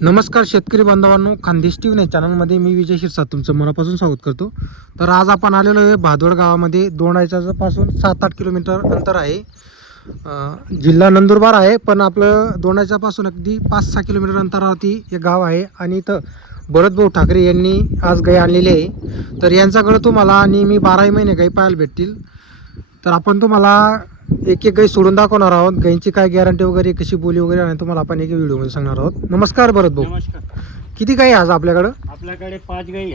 नमस्कार शेतकरी बांधवांनो, खानदेश टीव्ही चॅनलमध्ये मी विजय शिरसाट तुमचं मनापासून स्वागत करतो. तर आज आपण आलेलो आहे भादोड गावामध्ये. दोंडाईच्यापासून 7-8 किलोमीटर अंतर आहे. जिल्हा नंदुरबार आहे, पण आपलं दोंडाईच्यापासून अगदी 5-6 किलोमीटर अंतरावरती हे गाव आहे. आणि इथं भरतभाऊ ठाकरे यांनी आज गाय आणलेली आहे. तर यांच्याकडं तुम्हाला नेहमी 12 महिने गाय पाहायला भेटतील. तर आपण तुम्हाला एक एक गाई सोडून दाखवणार आहोत. गायींची काय गॅरंटी वगैरे, कशी बोली वगैरे आहे तुम्हाला आपण एक व्हिडिओमध्ये सांगणार आहोत. नमस्कार भरत भाऊ. नमस्कार. किती गाई आज आपल्याकडं? आपल्याकडे 5 गाई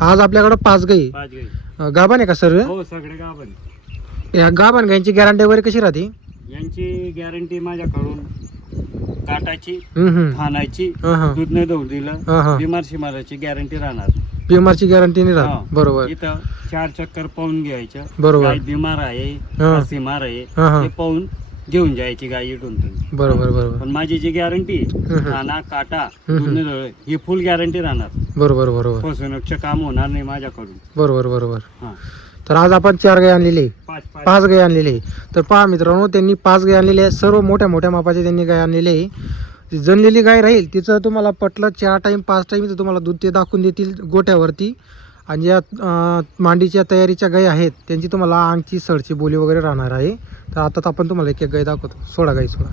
आज आपल्याकडं 5 गाई. 5 गाई गाभण आहे का सर्व? हो, सगळे गाभण. या गाभण गायींची गॅरंटी वगैरे कशी राहते? यांची गॅरंटी माझ्याकडून काटाची, हम्म. खाण्याची, हा हा दूध नाही देऊन दिलं, हा हा बिमार शिमाराची गॅरंटी राहणार. बिमारची गॅरंटी नाही हा. राहत. बरोबर इथं 4 चक्कर पाहून घ्यायचं. बरोबर. गाय बिमार आहे हा. का शिमार आहे हा हा ते पाहून घेऊन जायची गाय इथून तुम्ही. बरोबर बरोबर पण माझी जी गॅरंटी हम्म. खाना, काटा, हम्म. दूध नाही देणं, ही फुल गॅरंटी राहणार. बरोबर बरोबर फसवणूकचं काम होणार नाही माझ्याकडून. बरोबर बरोबर. हा. तर आज आपण 4 गाई आणलेली आहे. 5 गाई आणलेली आहे. तर पहा मित्रांनो, त्यांनी 5 गाई आणलेली आहे. सर्व मोठ्या मोठ्या मापाचे त्यांनी गाय आणलेली आहे. जी जनलेली गाय राहील तिचं तुम्हाला पटलं 4 टाईम 5 टाईम तुम्हाला दूध ते दाखवून देतील गोट्यावरती. आणि ज्या मांडीच्या तयारीच्या गाई आहेत त्यांची तुम्हाला अंगची सडची बोली वगैरे राहणार आहे. तर आता आपण तुम्हाला एक एक गाई दाखवतो. सोडा गाई सोडा.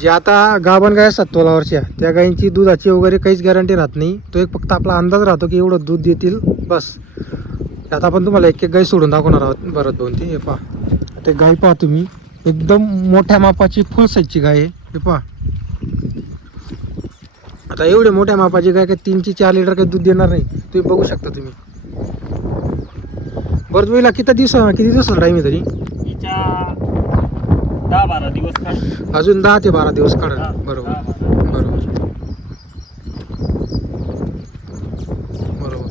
जे आता गाभण गाय असतात तोलावरच्या, त्या गायींची दुधाची वगैरे काहीच गॅरंटी राहत नाही. तो एक फक्त आपला अंदाज राहतो की एवढं दूध देतील बस. आता आपण तुम्हाला एक एक गाय सोडून दाखवणार आहोत. बरं दोन ते हे पहा. ते गाय पहा तुम्ही, एकदम मोठ्या मापाची फुल साईजची गाय आहे. हे पहा, आता एवढे मोठ्या मापाची गाय काय 3-4 लिटर काही दूध देणार नाही. तुम्ही बघू शकता तुम्ही. बरं वेळेला किती दिवस टाईम आहे तरी? हिच्या 10-12 दिवस काढ. अजून 10 ते 12 दिवस काढा. 10 बरोबर 12. बरोबर बरोबर.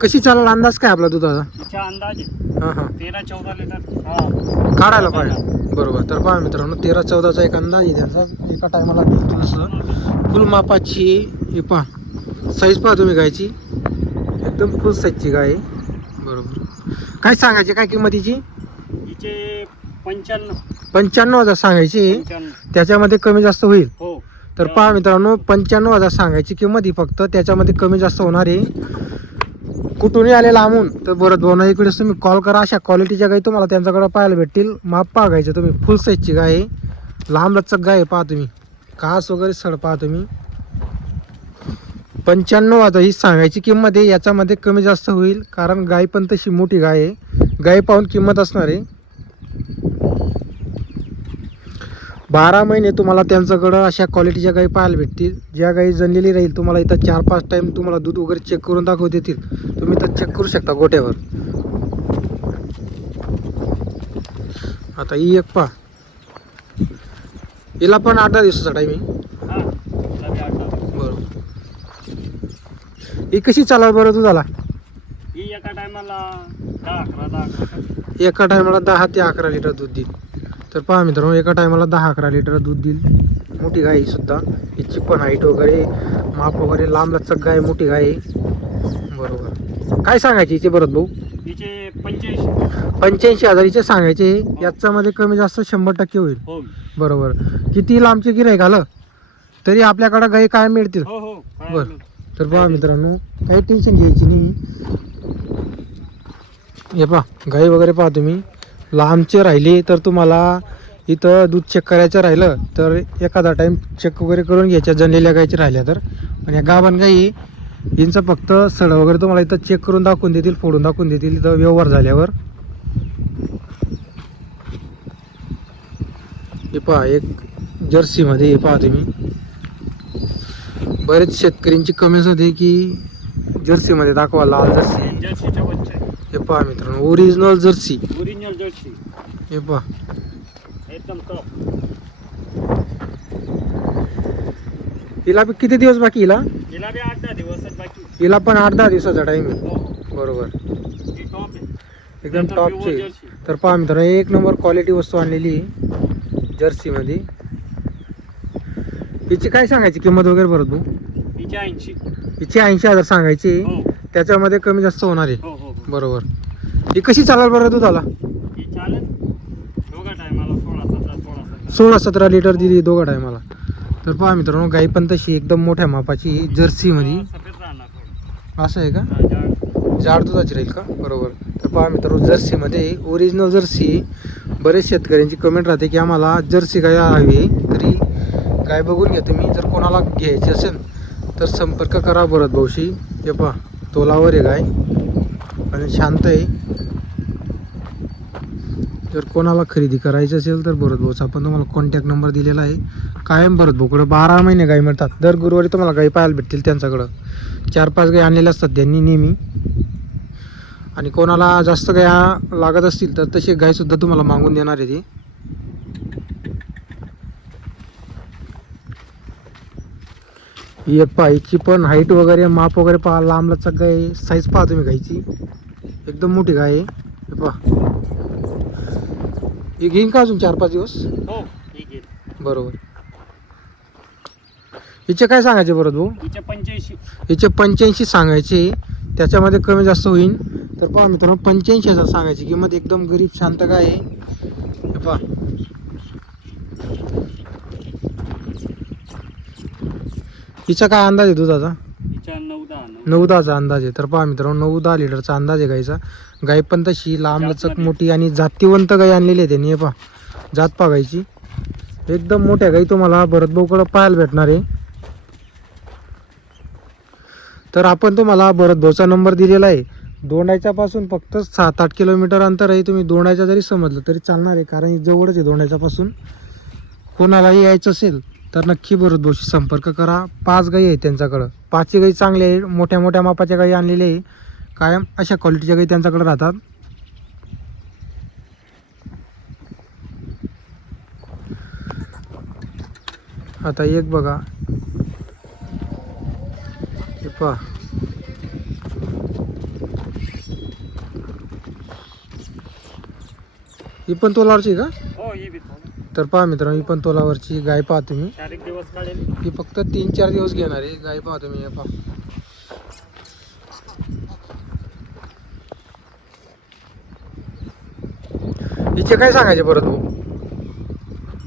कशी चालेल अंदाज काय आपला दुधाचा? तिच्या अंदाजे हां हां 13-14 लिटर काढायला पाहिजे. बरोबर. तर पहा मित्रांनो, 13-14चा एक अंदाज आहे त्यांचा. एका टायमाला थोडंसं फुल मापाची. हे पहा साईज पहा तुम्ही गायची, एकदम फुल साईजची गाय आहे. बरोबर. काय सांगायची काय किंमतीची? हिचे 95. 95,000 सांगायची. 95. त्याच्यामध्ये कमी जास्त होईल. हो. तर पहा मित्रांनो, 95,000 सांगायची किंमत ही. फक्त त्याच्यामध्ये कमी जास्त होणार आहे. कुठूनही आले लांबून तर भरत भाऊना इकडे तुम्ही कॉल करा. अशा क्वालिटीच्या गाई तुम्हाला त्यांच्याकडे पाहायला भेटतील. माप पहा गायचं तुम्ही, फुल साईजची गाय आहे. लांब लचक गाय आहे. पहा तुम्ही, कास वगैरे सड पहा तुम्ही. 95,000 ही सांगायची किंमत आहे. याच्यामध्ये कमी जास्त होईल, कारण गाय पण तशी मोठी गाय आहे. गाय पाहून किंमत असणार आहे. 12 महिने तुम्हाला त्यांच्याकडं अशा क्वालिटीच्या गाई पाहायला भेटतील. ज्या गाई जनलेली राहील तुम्हाला इथं 4-5 टाईम तुम्हाला दूध वगैरे चेक करून दाखवू देतील. तुम्ही तर चेक करू शकता गोट्यावर. आता ही एक पहा, हिला पण 8-10 दिवसाचा टाईम आहे. हा, हिला बी 8 दिवस. बरोबर. ही कशी चालाल बरं दुधाला? ही एका टायमाला 10-11 एका टायमाला 10 ते 11 लिटर दूध देईल. तर पहा मित्रांनो, एका टायमाला 10-11 लिटर दूध देईल. मोठी गाय ही सुद्धा. हिची पण हाईट वगैरे, माप वगैरे, लांब लचक गाय, मोठी गाय आहे. बरोबर. काय सांगायची हिचे भरत भाऊ? हिचे 85. 85,000 हिचे सांगायचे. याच्यामध्ये कमी जास्त 100% होईल. हो बरोबर. किती लांबचे गिऱ्हाईक आलं तरी आपल्याकडं गाई काय मिळतील. हो हो. बरं. तर पहा मित्रांनो, काही टेन्शन घ्यायची नाही. हे पहा गाई वगैरे पहा तुम्ही. लांबचे राहिले तर तुम्हाला इथं दूध चेक करायचं राहिलं तर एखादा टाईम चेक वगैरे करून घ्यायच्या जनलेल्या गायच्या राहिल्या तर. पण या गाभण गाई यांचं फक्त सड वगैरे तुम्हाला इथं चेक करून दाखवून देतील, फोडून दाखवून देतील इथं व्यवहार झाल्यावर. हे पहा एक जर्सीमध्ये. हे पहा तुम्ही, बरेच शेतकऱ्यांची कमेंट्स होते की जर्सीमध्ये दाखवा, लाल जर्सी. जर्सीच्या बच्चे. हे पहा मित्रांनो, ओरिजिनल जर्सी. ओरिजिनल जर्सी हे पहा. एकदम टॉप. हिला बी किती दिवस बाकी? हिला हिला बी 8-10 दिवस बाकी. हिला पण 8-10 दिवसाचा टाइम आहे. हो हो. बरोबर. ही टॉप आहे. एकदम टॉपची. जर्सी. तर पहा मित्रांनो, एक नंबर क्वालिटी वस्तू आणलेली आहे जर्सीमध्ये. हिची काय सांगायची किंमत वगैरे भरत भाऊ? हिचे 80. हिची 80,000 सांगायची. हो त्याच्यामध्ये कमी जास्त होणार आहे. हो हो. बरोबर. ही कशी चालेल बरं दुधाला? ही चालेल दोघा टायमाला 16-17. 16-17 लिटर दिली दोघा टायमाला. तर पहा मित्रांनो, गाई पण तशी एकदम मोठ्या मापाची जर्सीमध्ये. सफेद राहणार थोडं. असं आहे का? हा, जाड. जाड दुधाची राहील का? बरोबर. तर पहा मित्रांनो, जर्सीमध्ये ओरिजिनल जर्सी. बरेच शेतकऱ्यांची कमेंट राहते की आम्हाला जर्सी गाय हवी आहे. तरी गाय बघून घ्या तुम्ही. जर कोणाला घ्यायची असेल तर संपर्क करा भरत भाऊशी. हे पहा, तोलावर आहे गाय आणि शांत आहे. जर कोणाला खरेदी करायची असेल तर भरत भाऊचा आपण तुम्हाला कॉन्टॅक्ट नंबर दिलेला आहे. कायम भरत भाऊकडं 12 महिने गाय मिळतात. दर गुरुवारी तुम्हाला गाय पाहायला भेटतील त्यांच्याकडं. 4-5 गाय आणलेल्या असतात त्यांनी नेहमी. आणि कोणाला जास्त गाय लागत असतील तर तशी गायसुद्धा तुम्हाला मागून देणार आहे ती. एक पहा, हिची पण हाईट वगैरे माप वगैरे पहा. लांब लचक गाय, साईज पहा तुम्ही गायची. एकदम मोठी गाय आहे. हे पहा, ही घेईन का अजून 4-5 दिवस? हो, ठीक आहे. बरोबर. हिचे काय सांगायचे परत भाऊ? हिचे 85. हिचे 85 सांगायचे. त्याच्यामध्ये कमी जास्त होईल. तर पहा मित्रांनो, 85,000 सांगायची किंमत. एकदम गरीब शांत गाय आहे. हे पहा, हिचा काय अंदाज आहे दुधाचा? हिच्या 9-10. 9-10चा अंदाज आहे. तर पहा मित्रांनो, 9-10 लिटरचा अंदाज आहे गायचा. गाय पण तशी लांब लचक मोठी आणि जातीवंत गाय आणलेली आहे त्यांनी. हे पहा, जात पहा गायची. एकदम मोठ्या गाई तुम्हाला भरतभाऊकडं पाहायला भेटणार आहे. तर आपण तुम्हाला भरतभाऊचा नंबर दिलेला आहे. दोंडाच्या पासून फक्त 7-8 किलोमीटर अंतर आहे. तुम्ही दोंडाच्या जरी समजलं तरी चालणार आहे, कारण ही जवळच आहे दोंडाच्या पासून. कोणालाही यायचं असेल तर नक्की भरतभाऊशी संपर्क करा. 5 गाई आहेत त्यांच्याकडं. 5ही गाई चांगली आहे. मोठ्या मोठ्या मापाच्या गाई आणलेल्या आहे. कायम अशा क्वालिटीच्या गाई त्यांच्याकडे राहतात. आता एक बघा, हे पहा, ही पण तोलावरची का? हो, ही बी थोडं. तर पहा मित्रांनो, ही पण तोलावरची गाय पहा तुम्ही. 4 दिवस काढेल. ही फक्त 3-4 दिवस घेणार आहे. गाय पहा तुम्ही. हे पहा, हिचे काय सांगायचे परत भाऊ?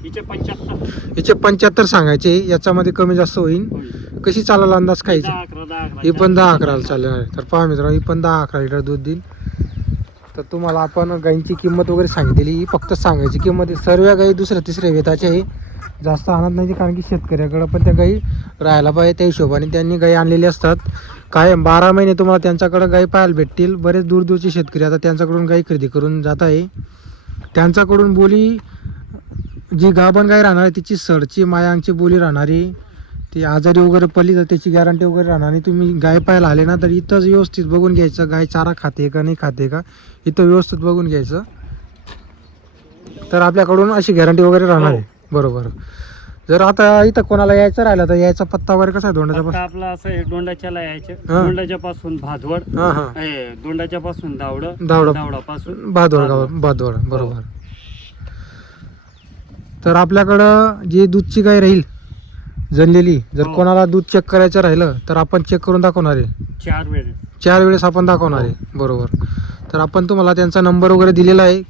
हिचे 75. हिचे 75 सांगायचे. याच्यामध्ये कमी जास्त होईल. होईल. कशी चालायला अंदाज काहीच? 10-11. ही पण 10-11 चालणार आहे. तर पहा मित्रांनो, ही पण 10-11 लिटर दूध देईल. तर तुम्हाला आपण गायींची किंमत वगैरे सांगितलेली. ही फक्त सांगायची किंमत आहे. सर्व गायी दुसऱ्या-तिसऱ्या वेताचे आहे. जास्त आणत नाही, कारण की शेतकऱ्याकडं पण त्या गायी राहायला पाहिजे. त्या हिशोबाने त्यांनी गायी आणलेली असतात. कायम 12 महिने तुम्हाला त्यांच्याकडं गायी पाहायला भेटतील. बरेच दूरदूरचे शेतकरी आता त्यांच्याकडून गायी खरेदी करून जात आहे. त्यांच्याकडून बोली, जी गाभण गाय राहणार आहे तिची सडची मायांची बोली राहणारी. ती आजारी वगैरे पडली तर त्याची गॅरंटी वगैरे राहणार नाही. तुम्ही गाय पाहायला आले ना तर इथंच व्यवस्थित बघून घ्यायचं, गाय चारा खाते का नाही खाते का, इथं व्यवस्थित बघून घ्यायचं. तर आपल्याकडून अशी गॅरंटी वगैरे राहणार आहे. बरोबर. जर आता इथं कोणाला यायचं राहिलं तर यायचा पत्ता वगैरे कसा आहे दोंडाच्या आता पासून? आपलं असं आहे, दोंडाच्याला यायचं. हा. दोंडाच्या पासून भादवड. हां हां, दोंडाच्या पासून दावडं. दावडं. दावडापासून भादवड गाव, भादवड. बरोबर. तर आपल्याकडं जी दूधची गाय राहील जनलेली, जर हो. कोणाला दूध चेक करायचं राहिलं तर आपण चेक करून दाखवणार आहे. 4 वेळेस. 4 वेळेस आपण दाखवणार आहे. बरोबर. तर आपण तुम्हाला त्यांचा नंबर वगैरे दिलेला आहे.